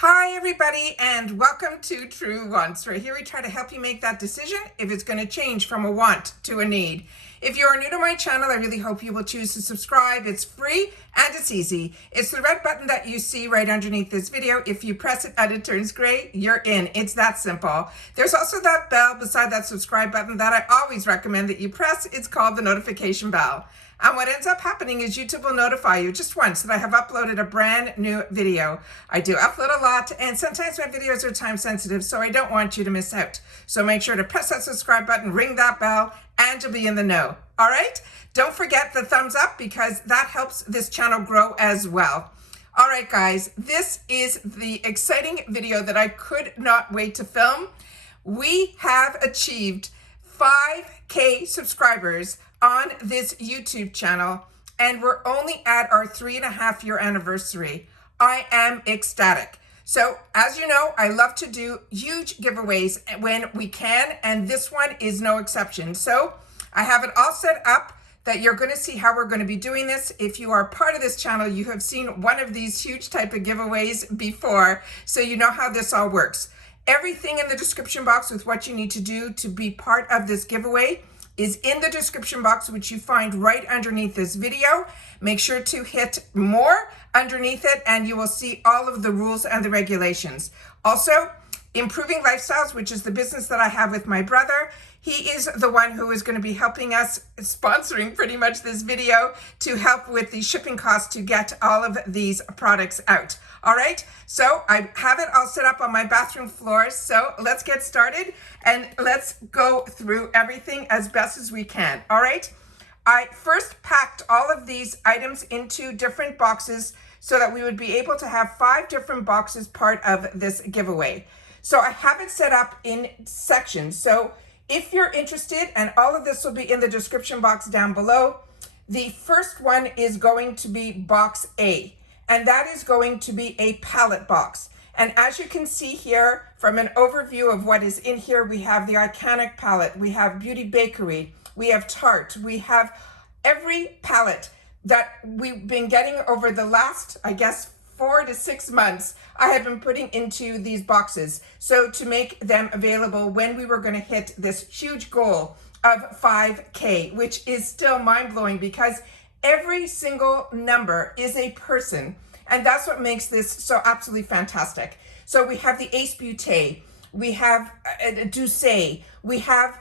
Hi everybody, and welcome to True Wants. Right here we try to help you make that decision if it's going to change from a want to a need. If you are new to my channel, I really hope you will choose to subscribe. It's free and it's easy. It's the red button that you see right underneath this video. If you press it and it turns gray, you're in. It's that simple. There's also that bell beside that subscribe button that I always recommend that you press. It's called the notification bell. And what ends up happening is YouTube will notify you just once that I have uploaded a brand new video. I do upload a lot, and sometimes my videos are time sensitive, so I don't want you to miss out. So make sure to press that subscribe button, ring that bell, and you'll be in the know. All right? Don't forget the thumbs up because that helps this channel grow as well. All right, guys, this is the exciting video that I could not wait to film. We have achieved 5K subscribers on this YouTube channel, and we're only at our 3.5-year anniversary. I am ecstatic. So as you know, I love to do huge giveaways when we can, and this one is no exception. So I have it all set up that you're going to see how we're going to be doing this. If you are part of this channel, you have seen one of these huge type of giveaways before, so you know how this all works. Everything in the description box with what you need to do to be part of this giveaway is in the description box, which you find right underneath this video. Make sure to hit more underneath it and you will see all of the rules and the regulations. Also, Improving Lifestyles, which is the business that I have with my brother. He is the one who is going to be helping us, sponsoring pretty much this video to help with the shipping costs to get all of these products out. All right, so I have it all set up on my bathroom floor. So let's get started and let's go through everything as best as we can. All right, I first packed all of these items into different boxes so that we would be able to have 5 different boxes part of this giveaway. So I have it set up in sections. So if you're interested, and all of this will be in the description box down below, the first one is going to be box A, and that is going to be a palette box. And as you can see here from an overview of what is in here, we have the Iconic palette, we have Beauty Bakery, we have Tarte, we have every palette that we've been getting over the last, I guess, 4 to 6 months. I have been putting into these boxes so to make them available when we were going to hit this huge goal of 5K, which is still mind-blowing because every single number is a person, and that's what makes this so absolutely fantastic. So we have the Ace Beauté, we have Douce, we have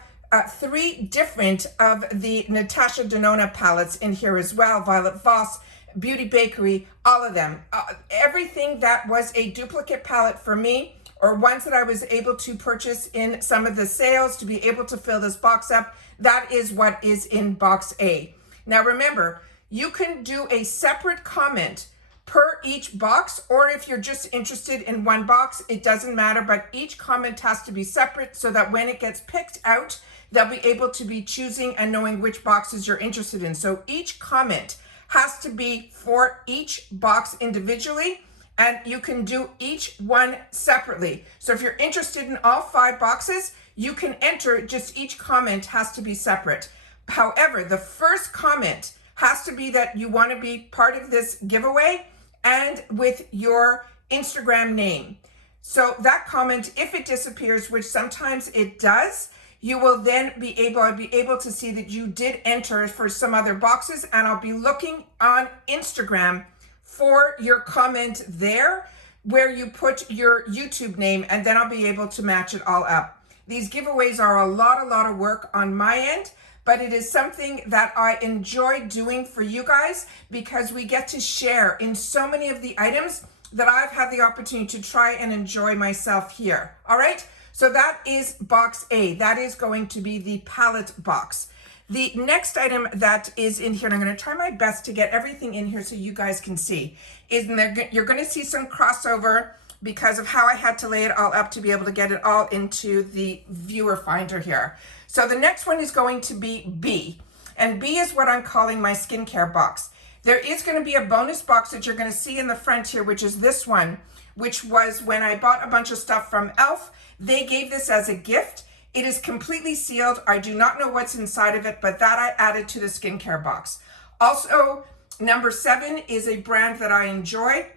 3 different of the Natasha Denona palettes in here as well, Violet Voss, Beauty Bakery, all of them. Everything that was a duplicate palette for me, or ones that I was able to purchase in some of the sales to be able to fill this box up, that is what is in box A. Now remember, you can do a separate comment per each box, or if you're just interested in one box, it doesn't matter, but each comment has to be separate so that when it gets picked out, they'll be able to be choosing and knowing which boxes you're interested in. So each comment has to be for each box individually, and you can do each one separately. So if you're interested in all 5 boxes, you can enter, just each comment has to be separate. However, the first comment has to be that you want to be part of this giveaway and with your Instagram name. So that comment, if it disappears, which sometimes it does, you will then be able to see that you did enter for some other boxes, and I'll be looking on Instagram for your comment there where you put your YouTube name, and then I'll be able to match it all up. These giveaways are a lot of work on my end, but it is something that I enjoy doing for you guys because we get to share in so many of the items that I've had the opportunity to try and enjoy myself here. All right. So that is box A. That is going to be the palette box. The next item that is in here, and I'm going to try my best to get everything in here so you guys can see, is you're going to see some crossover because of how I had to lay it all up to be able to get it all into the viewer finder here. So the next one is going to be B, and B is what I'm calling my skincare box. There is going to be a bonus box that you're going to see in the front here, which is this one, which was when I bought a bunch of stuff from e.l.f. They gave this as a gift. It is completely sealed. I do not know what's inside of it, but that I added to the skincare box. Also, number 7 is a brand that I enjoy.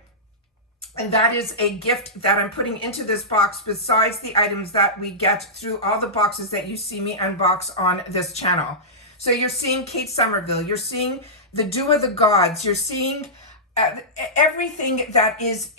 And that is a gift that I'm putting into this box besides the items that we get through all the boxes that you see me unbox on this channel. So you're seeing Kate Somerville, you're seeing the Dew of the Gods, you're seeing everything that is,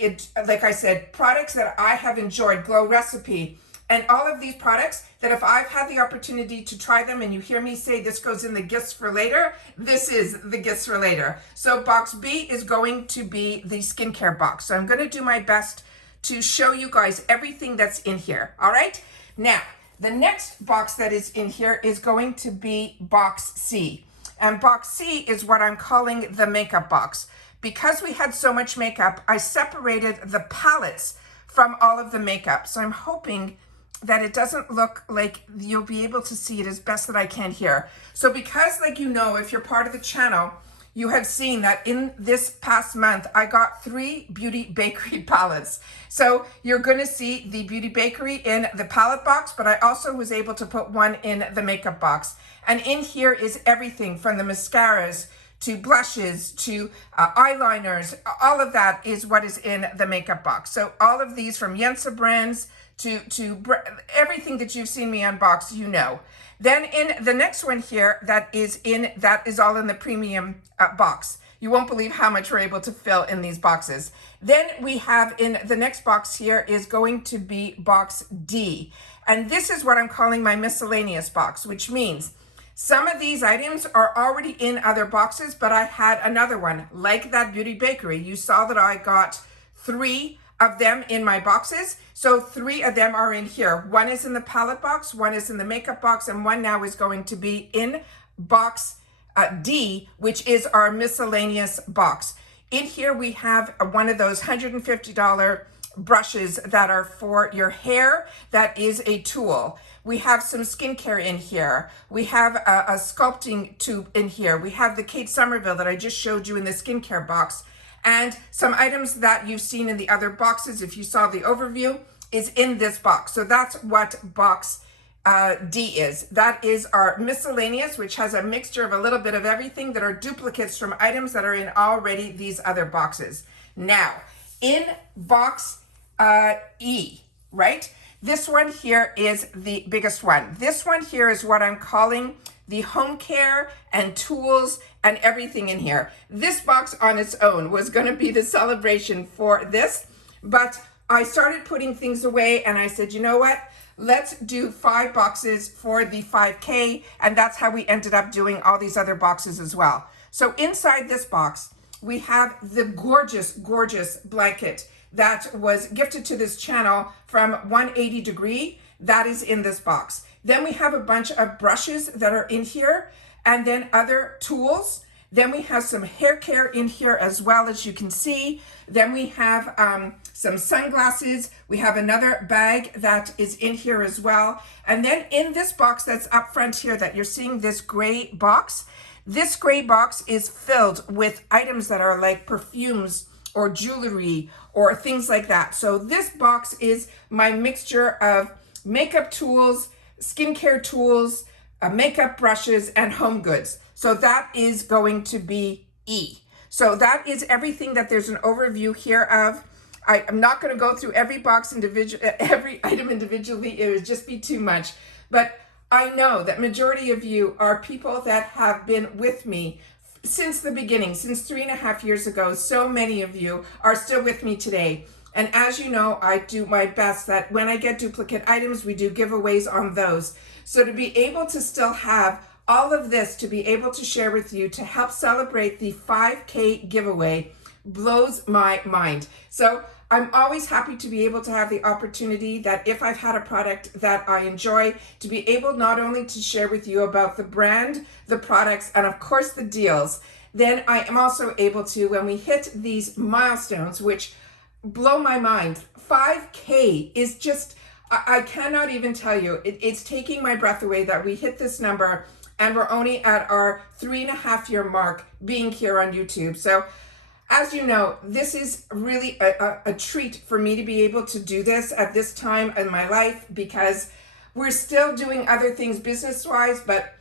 like I said, products that I have enjoyed, Glow Recipe, and all of these products that if I've had the opportunity to try them and you hear me say this goes in the gifts for later, this is the gifts for later. So box B is going to be the skincare box. So I'm going to do my best to show you guys everything that's in here. All right. Now, the next box that is in here is going to be box C. And box C is what I'm calling the makeup box. Because we had so much makeup, I separated the palettes from all of the makeup. So I'm hoping that it doesn't look like you'll be able to see it as best that I can here. So because, like, you know, if you're part of the channel, you have seen that in this past month, I got 3 Beauty Bakery palettes. So you're gonna see the Beauty Bakery in the palette box, but I also was able to put one in the makeup box. And in here is everything from the mascaras to blushes to eyeliners. All of that is what is in the makeup box. So all of these from Jensa brands to everything that you've seen me unbox, you know. Then in the next one here, that is all in the premium box. You won't believe how much we're able to fill in these boxes. Then we have in the next box here is going to be box D. And this is what I'm calling my miscellaneous box, which means some of these items are already in other boxes, but I had another one, like that Beauty Bakery. You saw that I got 3 of them in my boxes. So 3 of them are in here. One is in the palette box, one is in the makeup box, and one now is going to be in box D, which is our miscellaneous box. In here we have one of those $150 brushes that are for your hair. That is a tool. We have some skincare in here. We have a sculpting tube in here. We have the Kate Somerville that I just showed you in the skincare box. And some items that you've seen in the other boxes, if you saw the overview, is in this box. So that's what box D is. That is our miscellaneous, which has a mixture of a little bit of everything that are duplicates from items that are in already these other boxes. Now, in box E, right? This one here is the biggest one. This one here is what I'm calling the home care and tools and everything in here. This box on its own was going to be the celebration for this, but I started putting things away and I said, you know what? Let's do 5 boxes for the 5K, and that's how we ended up doing all these other boxes as well. So inside this box, we have the gorgeous, gorgeous blanket that was gifted to this channel from 180 Degree. That is in this box. Then we have a bunch of brushes that are in here, and then other tools. Then we have some hair care in here as well, as you can see. Then we have some sunglasses. We have another bag that is in here as well. And then in this box that's up front here that you're seeing, this gray box, this gray box is filled with items that are like perfumes or jewelry or things like that. So this box is my mixture of makeup tools, skincare tools, makeup brushes, and home goods. So that is going to be E. So that is everything that there's an overview here of. I'm not going to go through every box every item individually. It would just be too much. But I know that majority of you are people that have been with me since the beginning, since 3.5 years ago. So many of you are still with me today. And as you know, I do my best that when I get duplicate items, we do giveaways on those. So to be able to still have all of this to be able to share with you to help celebrate the 5K giveaway blows my mind. So I'm always happy to be able to have the opportunity that if I've had a product that I enjoy, to be able not only to share with you about the brand, the products, and of course the deals, then I am also able to, when we hit these milestones, which blow my mind, 5K is just, I cannot even tell you, it's taking my breath away that we hit this number and we're only at our 3.5-year mark being here on YouTube. So as you know, this is really a treat for me to be able to do this at this time in my life, because we're still doing other things business-wise, but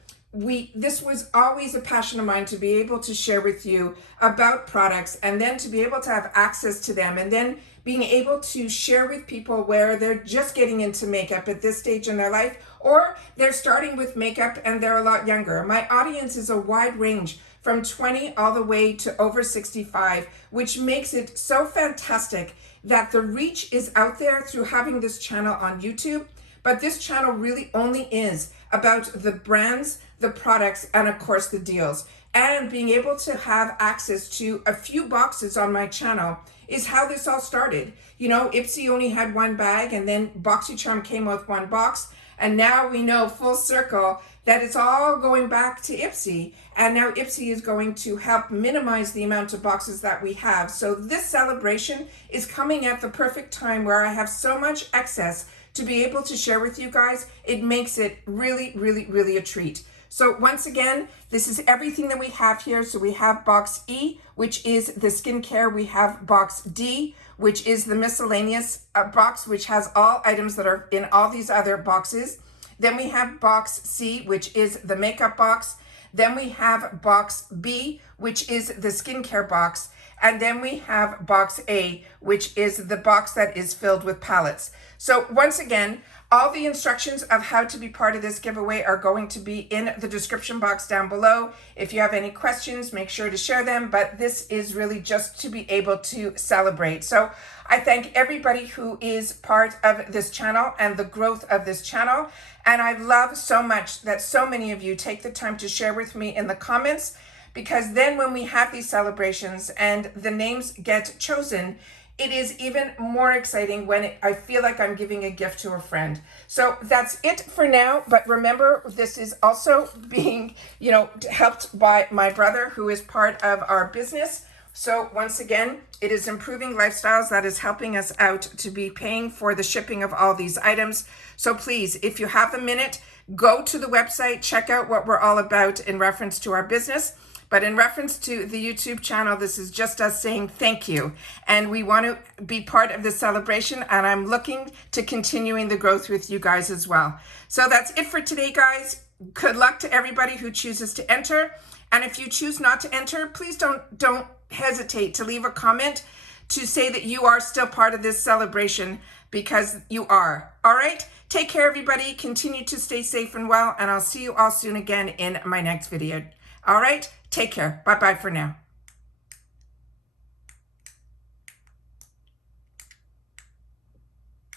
this was always a passion of mine to be able to share with you about products and then to be able to have access to them and then being able to share with people where they're just getting into makeup at this stage in their life, or they're starting with makeup and they're a lot younger. My audience is a wide range from 20 all the way to over 65, which makes it so fantastic that the reach is out there through having this channel on YouTube. But this channel really only is about the brands, the products, and of course the deals. And being able to have access to a few boxes on my channel is how this all started. You know, Ipsy only had one bag, and then BoxyCharm came with one box. And now we know full circle that it's all going back to Ipsy. And now Ipsy is going to help minimize the amount of boxes that we have. So this celebration is coming at the perfect time where I have so much excess to be able to share with you guys. It makes it really, really, really a treat. So once again, this is everything that we have here. So we have box E, which is the skincare. We have box D, which is the miscellaneous box, which has all items that are in all these other boxes. Then we have box C, which is the makeup box. Then we have box B, which is the skincare box. And then we have box A, which is the box that is filled with palettes. So once again, all the instructions of how to be part of this giveaway are going to be in the description box down below. If you have any questions, make sure to share them. But this is really just to be able to celebrate. So I thank everybody who is part of this channel and the growth of this channel. And I love so much that so many of you take the time to share with me in the comments, because then when we have these celebrations and the names get chosen, it is even more exciting when I feel like I'm giving a gift to a friend. So that's it for now. But remember, this is also being, helped by my brother, who is part of our business. So once again, it is Improving Lifestyles that is helping us out to be paying for the shipping of all these items. So please, if you have a minute, go to the website, check out what we're all about in reference to our business. But in reference to the YouTube channel, this is just us saying thank you. And we want to be part of this celebration, and I'm looking to continuing the growth with you guys as well. So that's it for today, guys. Good luck to everybody who chooses to enter. And if you choose not to enter, please don't hesitate to leave a comment to say that you are still part of this celebration, because you are. All right? Take care, everybody. Continue to stay safe and well, and I'll see you all soon again in my next video. All right? Take care. Bye-bye for now.